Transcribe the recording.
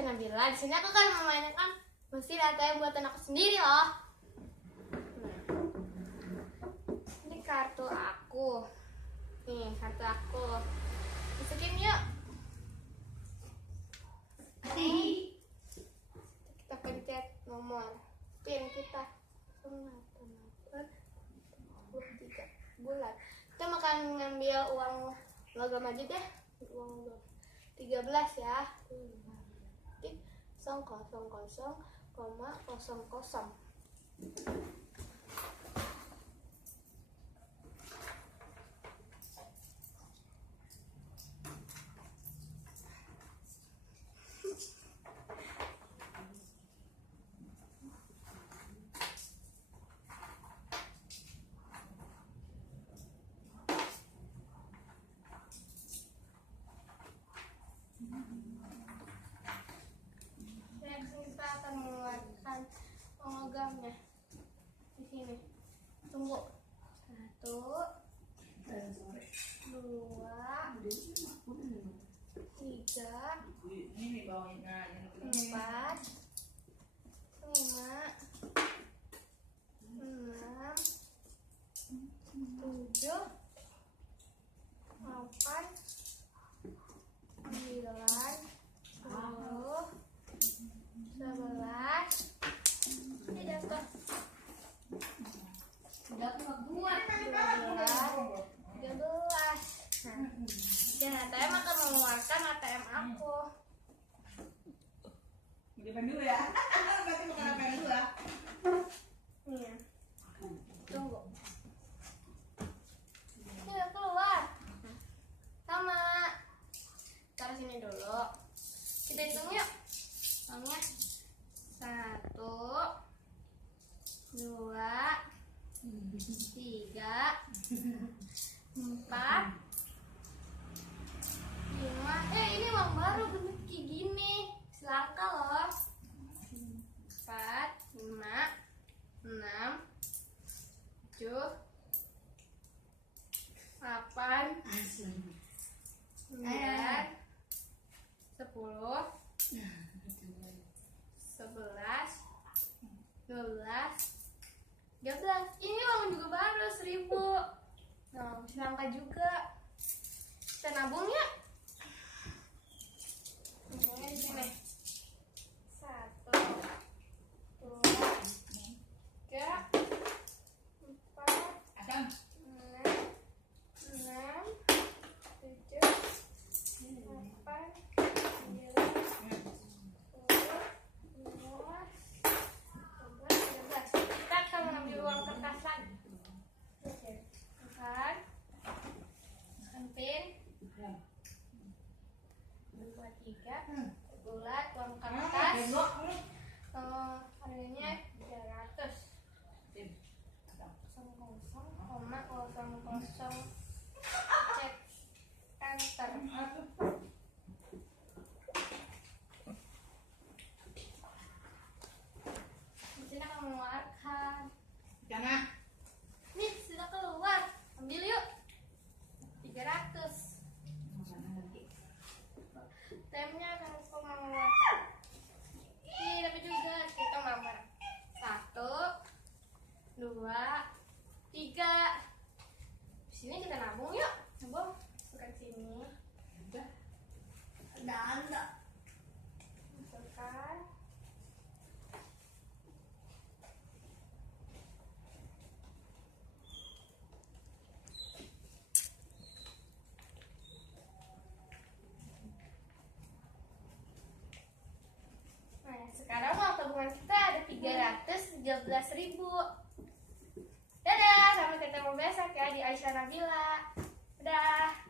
Aisyah Nabila. Di sini aku akan memainkan mesin ATM buatan aku sendiri loh. Ini kartu aku. Nih, kartu aku. Masukin yuk. Kita pencet nomor PIN kita. 23 bulan. Kita akan ngambil uang logam aja deh. Uang logam 13 ya. 000,00. Kita akan mengeluarkan logamnya di sini. Tunggu. 1, 2, 3, 4, 5, 6, 7, 8, 9, 10, 11. Ini dapat 13. Dan ATM akan mengeluarkan ATM aku. Depan dulu ya. Berarti bukan apa dulu ya. Nih. Tunggu. Ini udah keluar. Sama. Taruh sini dulu. Kita hitung yuk. Uangnya 1, 2, 3, 4, 5. Ini uang baru bentuk kayak gini. Selangka loh. 4, 5, 6, 7, 8, 9, 10, 11, 12, 13. Ini uang juga baru 1.000. Nah, bisa angka juga. Kita nabung ya. Ini di sini. 1, 2, 3, 4, 5, 6, 7, 8, 9, 11. Kita akan mengambil uang kertas lagi. Bukan. PIN 2, 3. Bulat uang kertas. Harganya 300. 0,00. Cek enter. Di sini akan mengeluarkan. Jangan. Nih, sudah keluar. Ambil yuk. 300. Temnya akan aku mengeluarkan. Ini dapat juga. Kita nomor 1, 2, 3. Di sini kita nabung yuk. Nabung. Masukkan sini. Ada. Masukkan. Nah, sekarang uang tabungan kita ada 313.000. Dadah, sampai ketemu besok ya di Aisyah Nabila. Dadah.